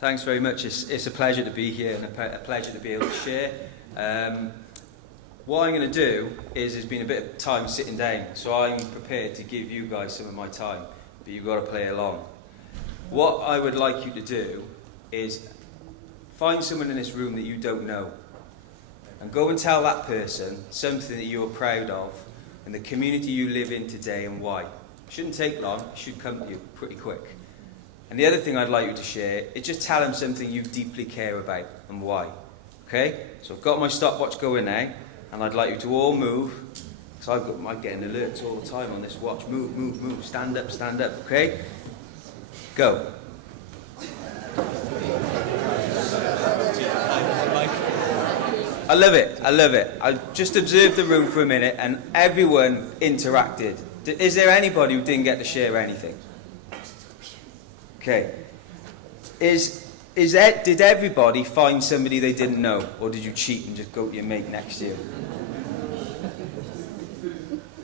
Thanks very much. It's a pleasure to be here and a pleasure to be able to share. What I'm going to do is there's been a bit of time sitting down, so I'm prepared to give you guys some of my time, but you've got to play along. What I would like you to do is find someone in this room that you don't know and go and tell that person something that you're proud of and the community you live in today and why. It shouldn't take long, it should come to you pretty quick. And the other thing I'd like you to share is just tell them something you deeply care about and why. Okay? So I've got my stopwatch going now, and I'd like you to all move, because I'm getting alerts all the time on this watch. Move, move, move. Stand up, okay? Go. I love it. I just observed the room for a minute, and everyone interacted. Is there anybody who didn't get to share anything? Okay. Did everybody find somebody they didn't know, or did you cheat and just go to your mate next to you?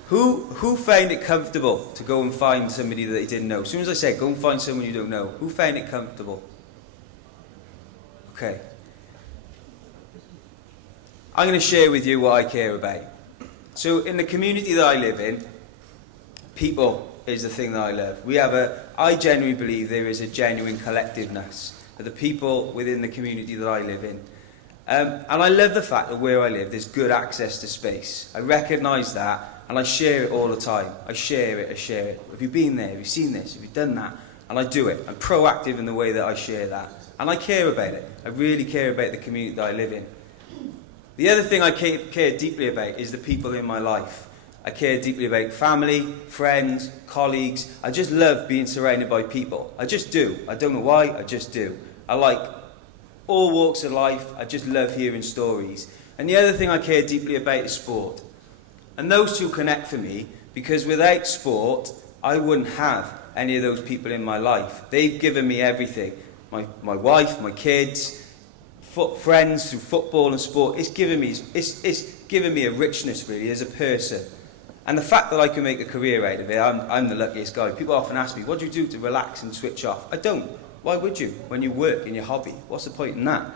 Who found it comfortable to go and find somebody that they didn't know? As soon as I said go and find someone you don't know, who found it comfortable? Okay. I'm going to share with you what I care about. So in the community that I live in, people is the thing that I love. I genuinely believe there is a genuine collectiveness of the people within the community that I live in. And I love the fact that where I live, there's good access to space. I recognise that, and I share it all the time. I share it. Have you been there? Have you seen this? Have you done that? And I do it. I'm proactive in the way that I share that. And I care about it. I really care about the community that I live in. The other thing I care deeply about is the people in my life. I care deeply about family, friends, colleagues. I just love being surrounded by people. I just do. I don't know why, I just do. I like all walks of life. I just love hearing stories. And the other thing I care deeply about is sport. And those two connect for me, because without sport, I wouldn't have any of those people in my life. They've given me everything. My wife, my kids, friends through football and sport. It's given me a richness, really, as a person. And the fact that I can make a career out of it, I'm the luckiest guy. People often ask me, what do you do to relax and switch off? I don't. Why would you when you work in your hobby? What's the point in that?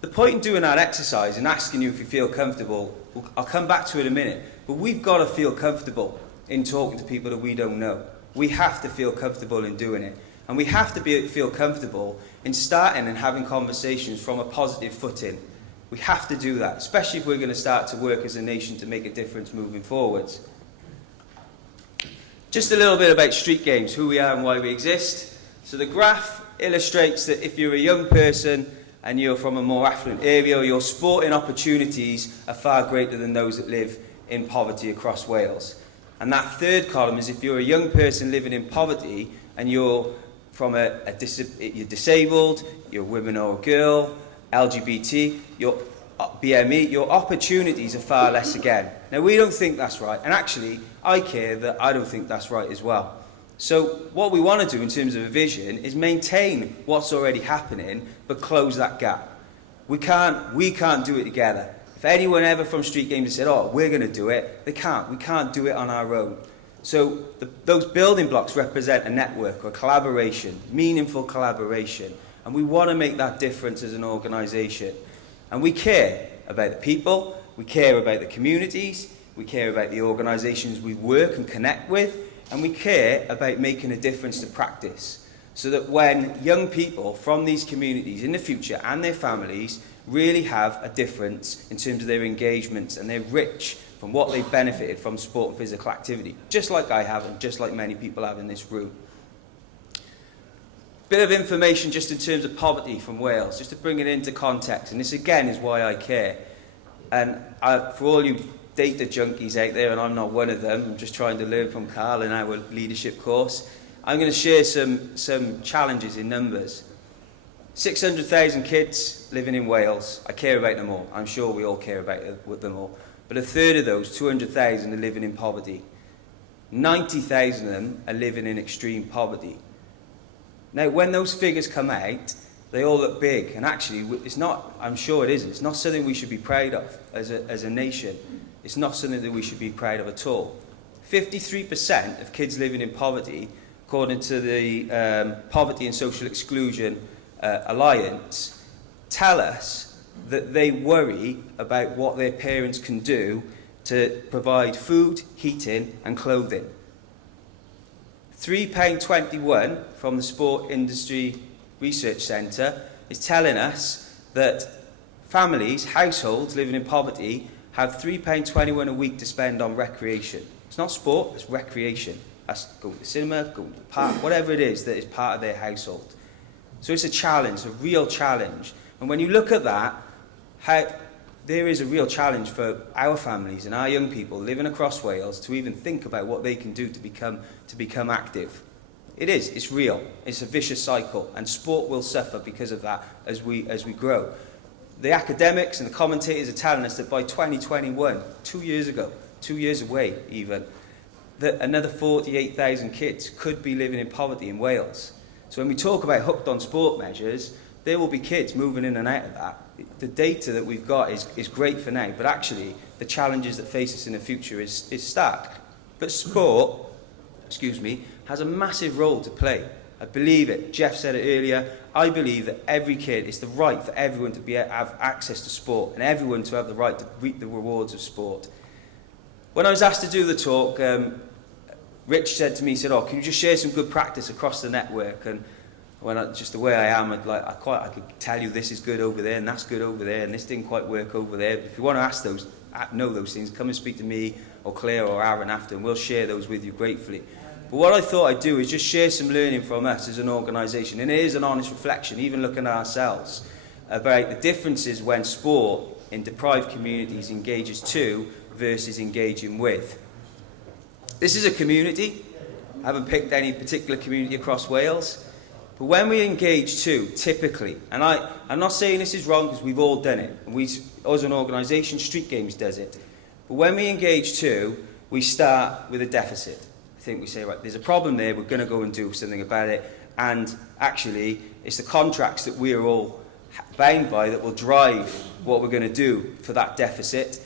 The point in doing that exercise and asking you if you feel comfortable, I'll come back to it in a minute, but we've got to feel comfortable in talking to people that we don't know. We have to feel comfortable in doing it. And we have to feel comfortable in starting and having conversations from a positive footing. We have to do that, especially if we're going to start to work as a nation to make a difference moving forwards. Just a little bit about StreetGames, who we are and why we exist. So the graph illustrates that if you're a young person and you're from a more affluent area, your sporting opportunities are far greater than those that live in poverty across Wales. And that third column is if you're a young person living in poverty and you're from you're disabled, you're a woman or a girl, LGBT, your BME, your opportunities are far less again. Now, we don't think that's right, and actually, I care that I don't think that's right as well. So what we want to do in terms of a vision is maintain what's already happening, but close that gap. We can't do it together. If anyone ever from StreetGames has said, oh, we're going to do it, they can't. We can't do it on our own. So those building blocks represent a network or collaboration, meaningful collaboration. And we want to make that difference as an organisation. And we care about the people, we care about the communities, we care about the organisations we work and connect with, and we care about making a difference to practice. So that when young people from these communities in the future and their families really have a difference in terms of their engagements and they're rich from what they've benefited from sport and physical activity, just like I have and just like many people have in this room. Bit of information just in terms of poverty from Wales, just to bring it into context. And this again is why I care. And for all you data junkies out there, and I'm not one of them, I'm just trying to learn from Carl in our leadership course, I'm going to share some challenges in numbers. 600,000 kids living in Wales. I care about them all. I'm sure we all care about them all. But a third of those, 200,000, are living in poverty. 90,000 of them are living in extreme poverty. Now, when those figures come out, they all look big, and actually, it's not, I'm sure it isn't, it's not something we should be proud of as a nation. It's not something that we should be proud of at all. 53% of kids living in poverty according to the Poverty and Social Exclusion Alliance, tell us that they worry about what their parents can do to provide food, heating and clothing. £3.21 from the Sport Industry Research Centre is telling us that families, households living in poverty have £3.21 a week to spend on recreation. It's not sport, it's recreation. That's going to the cinema, going to the park, whatever it is that is part of their household. So it's a challenge, a real challenge. And when you look at that, there is a real challenge for our families and our young people living across Wales to even think about what they can do to become active. It is, it's real, it's a vicious cycle, and sport will suffer because of that as we grow. The academics and the commentators are telling us that by 2021, 2 years ago, 2 years away even, that another 48,000 kids could be living in poverty in Wales. So when we talk about hooked on sport measures, there will be kids moving in and out of that. The data that we've got is great for now, but actually the challenges that face us in the future is stark. But sport, has a massive role to play. I believe it. Jeff said it earlier. I believe that every kid, it's the right for everyone to have access to sport and everyone to have the right to reap the rewards of sport. When I was asked to do the talk, Rich said to me, he said, can you just share some good practice across the network? And just the way I am, I could tell you this is good over there and that's good over there and this didn't quite work over there. If you want to know those things, come and speak to me or Claire or Aaron after and we'll share those with you gratefully. But what I thought I'd do is just share some learning from us as an organisation, and it is an honest reflection, even looking at ourselves, about the differences when sport in deprived communities engages to versus engaging with. This is a community. I haven't picked any particular community across Wales. But when we engage to, typically, and I'm not saying this is wrong because we've all done it. As an organisation, StreetGames does it. But when we engage to, we start with a deficit. I think we say, right, there's a problem there, we're going to go and do something about it. And actually, it's the contracts that we're all bound by that will drive what we're going to do for that deficit.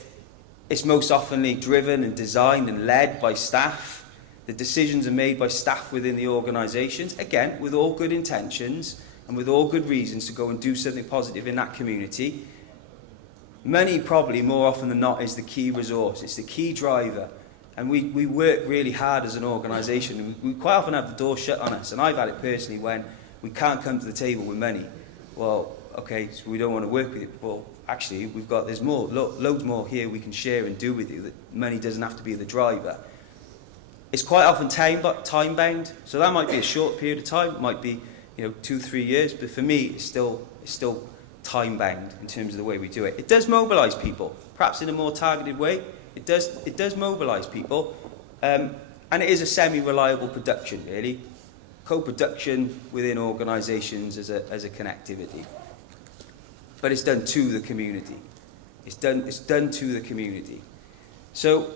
It's most often driven and designed and led by staff. The decisions are made by staff within the organisations, again, with all good intentions and with all good reasons to go and do something positive in that community. Money, probably more often than not, is the key resource. It's the key driver. And we work really hard as an organisation. We quite often have the door shut on us. And I've had it personally when we can't come to the table with money. Well, okay, so we don't want to work with you. Well, actually, there's more, loads more here we can share and do with you. That money doesn't have to be the driver. It's quite often time bound. So that might be a short period of time. It might be 2-3 years. But for me, it's still time bound in terms of the way we do it. It does mobilise people, perhaps in a more targeted way. It does mobilise people, and it is a semi-reliable production, really. Co-production within organisations as a connectivity. But it's done to the community. It's done to the community. So,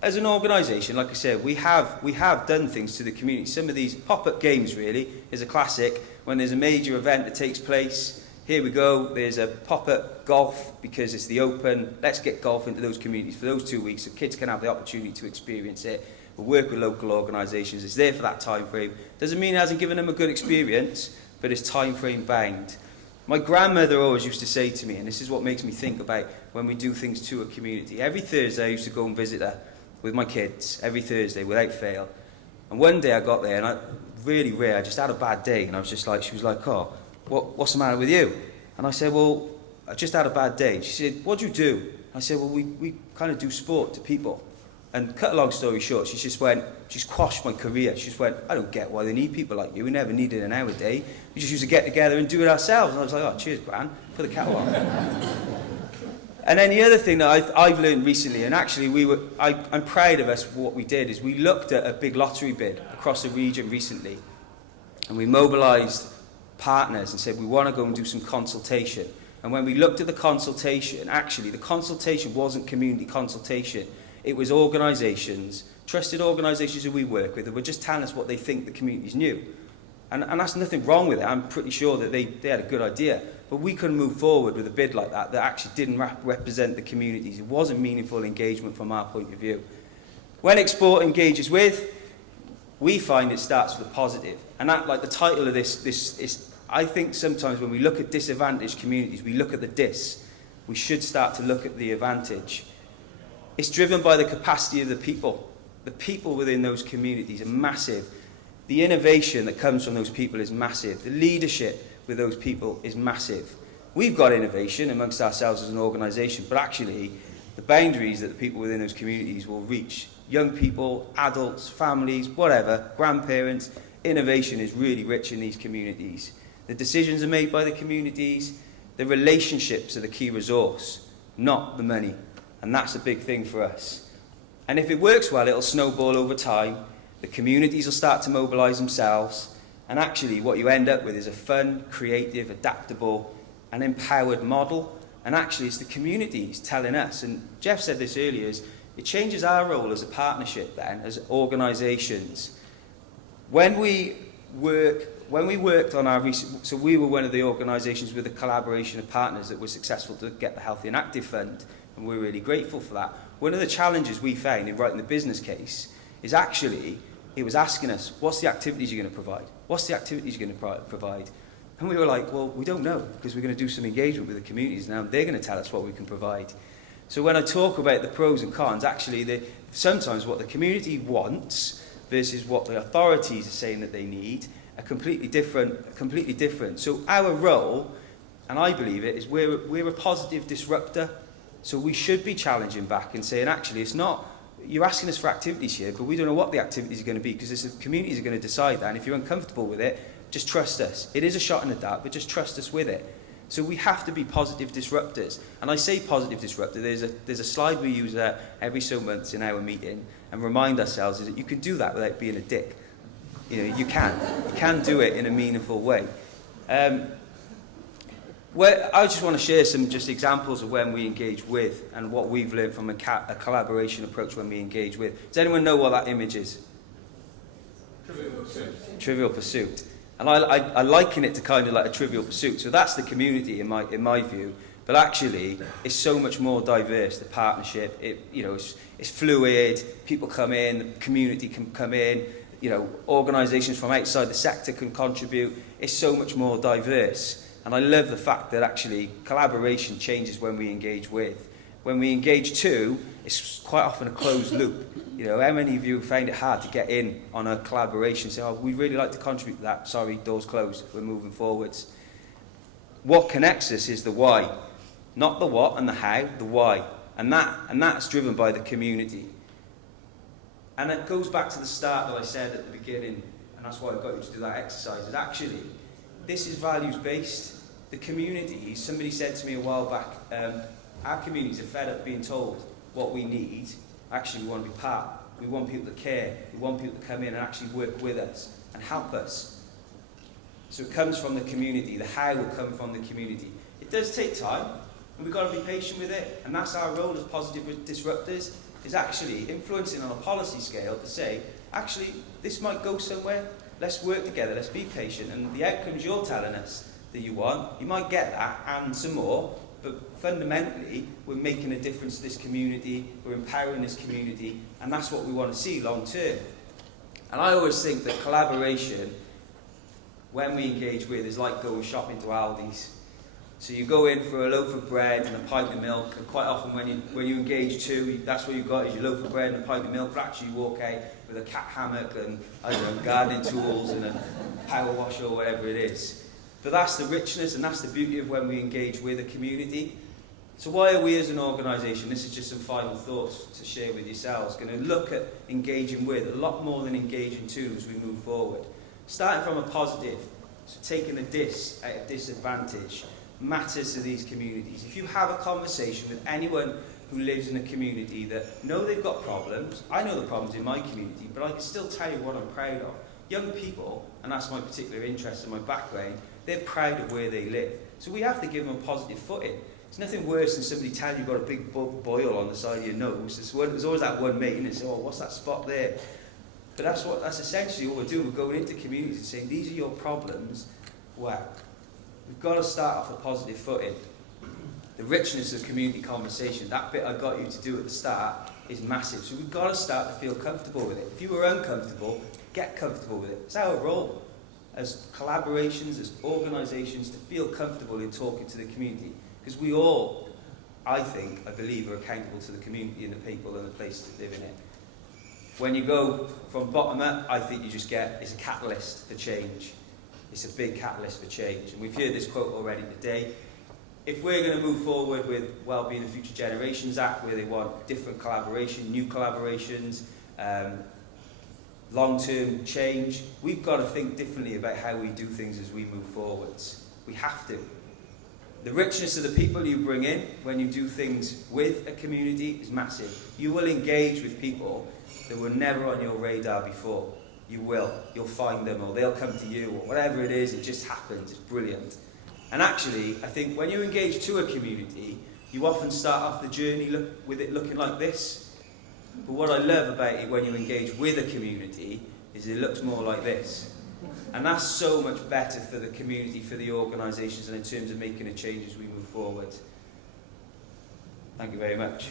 as an organisation, like I said, we have done things to the community. Some of these pop-up games, really, is a classic. When there's a major event that takes place, here we go, there's a pop-up golf because it's the Open. Let's get golf into those communities for those 2 weeks so kids can have the opportunity to experience it. We'll work with local organisations. It's there for that time frame. Doesn't mean it hasn't given them a good experience, but it's time frame bound. My grandmother always used to say to me, and this is what makes me think about when we do things to a community. Every Thursday I used to go and visit her with my kids, every Thursday without fail. And one day I got there and really rare, I just had a bad day and she was like, what's the matter with you? And I said, well, I just had a bad day. She said, what do you do? I said, well, we kind of do sport to people. And cut a long story short, she's quashed my career. She just went, I don't get why they need people like you. We never needed an hour a day. We just used to get together and do it ourselves. And I was like, oh, cheers, Gran, put the kettle on. And then the other thing that I've learned recently, and actually I'm proud of us for what we did, is we looked at a big lottery bid across the region recently. And we mobilised partners and said we want to go and do some consultation. And when we looked at the consultation, actually the consultation wasn't community consultation. It was organisations, trusted organisations who we work with, that were just telling us what they think the communities knew. And that's nothing wrong with it. I'm pretty sure that they had a good idea. But we couldn't move forward with a bid like that actually didn't represent the communities. It wasn't meaningful engagement from our point of view. When Export engages with, We find it starts with a positive. And that, like the title of this is, I think sometimes when we look at disadvantaged communities, we look at the dis. We should start to look at the advantage. It's driven by the capacity of the people. The people within those communities are massive. The innovation that comes from those people is massive. The leadership with those people is massive. We've got innovation amongst ourselves as an organisation, but actually the boundaries that the people within those communities will reach, young people, adults, families, whatever, grandparents, innovation is really rich in these communities. The decisions are made by the communities. The relationships are the key resource, not the money. And that's a big thing for us. And if it works well, it'll snowball over time. The communities will start to mobilise themselves. And actually what you end up with is a fun, creative, adaptable and empowered model. And actually it's the communities telling us, and Jeff said this earlier, is it changes our role as a partnership then, as organisations. When we worked on our research, so we were one of the organisations with a collaboration of partners that were successful to get the Healthy and Active Fund, and we're really grateful for that. One of the challenges we found in writing the business case is actually, it was asking us, what's the activities you're going to provide? What's the activities you're going to provide? And we were like, well, we don't know, because we're going to do some engagement with the communities now, and they're going to tell us what we can provide. So when I talk about the pros and cons, actually, sometimes what the community wants versus what the authorities are saying that they need are completely different. So our role, and I believe it, is we're a positive disruptor. So we should be challenging back and saying, actually, it's not, you're asking us for activities here, but we don't know what the activities are going to be, because the communities are going to decide that. And if you're uncomfortable with it, just trust us. It is a shot in the dark, but just trust us with it. So we have to be positive disruptors. And I say positive disruptor, there's a slide we use every so months in our meeting and remind ourselves is that you can do that without being a dick. You know, you can do it in a meaningful way. I just want to share some just examples of when we engage with and what we've learned from a collaboration approach when we engage with. Does anyone know what that image is? Trivial Pursuit. Trivial Pursuit. And I liken it to kind of like a Trivial Pursuit. So that's the community in my view. But actually, it's so much more diverse, the partnership. It's fluid. People come in, the community can come in. You know, organisations from outside the sector can contribute. It's so much more diverse. And I love the fact that actually collaboration changes when we engage with. When we engage to, it's quite often a closed loop. You know, how many of you find it hard to get in on a collaboration? Say, oh, we'd really like to contribute to that. Sorry, door's closed. We're moving forwards. What connects us is the why. Not the what and the how, the why. And that's driven by the community. And it goes back to the start that I said at the beginning, and that's why I got you to do that exercise, is actually, this is values-based. The community, somebody said to me a while back, our communities are fed up being told what we need. Actually, we want to be part. We want people to care. We want people to come in and actually work with us and help us. So it comes from the community. The how will come from the community. It does take time, and we've got to be patient with it. And that's our role as positive disruptors, is actually influencing on a policy scale to say, actually, this might go somewhere. Let's work together. Let's be patient. And the outcomes you're telling us that you want, you might get that and some more. But fundamentally, we're making a difference to this community, we're empowering this community, and that's what we want to see long term. And I always think that collaboration, when we engage with, is like going shopping to Aldi's. So you go in for a loaf of bread and a pint of milk, and quite often when you engage too, that's what you've got is your loaf of bread and a pint of milk, but actually you walk out with a cat hammock and, I don't know, gardening tools and a power washer or whatever it is. But that's the richness and that's the beauty of when we engage with a community. So why are we as an organisation, this is just some final thoughts to share with yourselves, going to look at engaging with a lot more than engaging to as we move forward. Starting from a positive, so taking a dis out of disadvantage, matters to these communities. If you have a conversation with anyone who lives in a community that know they've got problems, I know the problems in my community, but I can still tell you what I'm proud of. Young people, and that's my particular interest and my background, they're proud of where they live. So we have to give them a positive footing. It's nothing worse than somebody telling you you've got a big boil on the side of your nose. There's always that one mate, and it's, oh, what's that spot there? But that's essentially what we're doing. We're going into communities and saying, these are your problems. Wow. We've got to start off a positive footing. The richness of community conversation, that bit I got you to do at the start, is massive. So we've got to start to feel comfortable with it. If you were uncomfortable, get comfortable with it. It's our role as collaborations, as organisations, to feel comfortable in talking to the community. Because we all, I believe, are accountable to the community and the people and the places that live in it. When you go from bottom up, I think you just get, it's a catalyst for change. It's a big catalyst for change. And we've heard this quote already today. If we're going to move forward with Wellbeing and Future Generations Act, where they want different collaboration, new collaborations, long-term change, we've got to think differently about how we do things as we move forwards. We have to. The richness of the people you bring in when you do things with a community is massive. You will engage with people that were never on your radar before. You will. You'll find them, or they'll come to you, or whatever it is, it just happens. It's brilliant. And actually, I think when you engage to a community, you often start off the journey with it looking like this. But what I love about it when you engage with a community is it looks more like this. And that's so much better for the community, for the organisations, and in terms of making a change as we move forward. Thank you very much.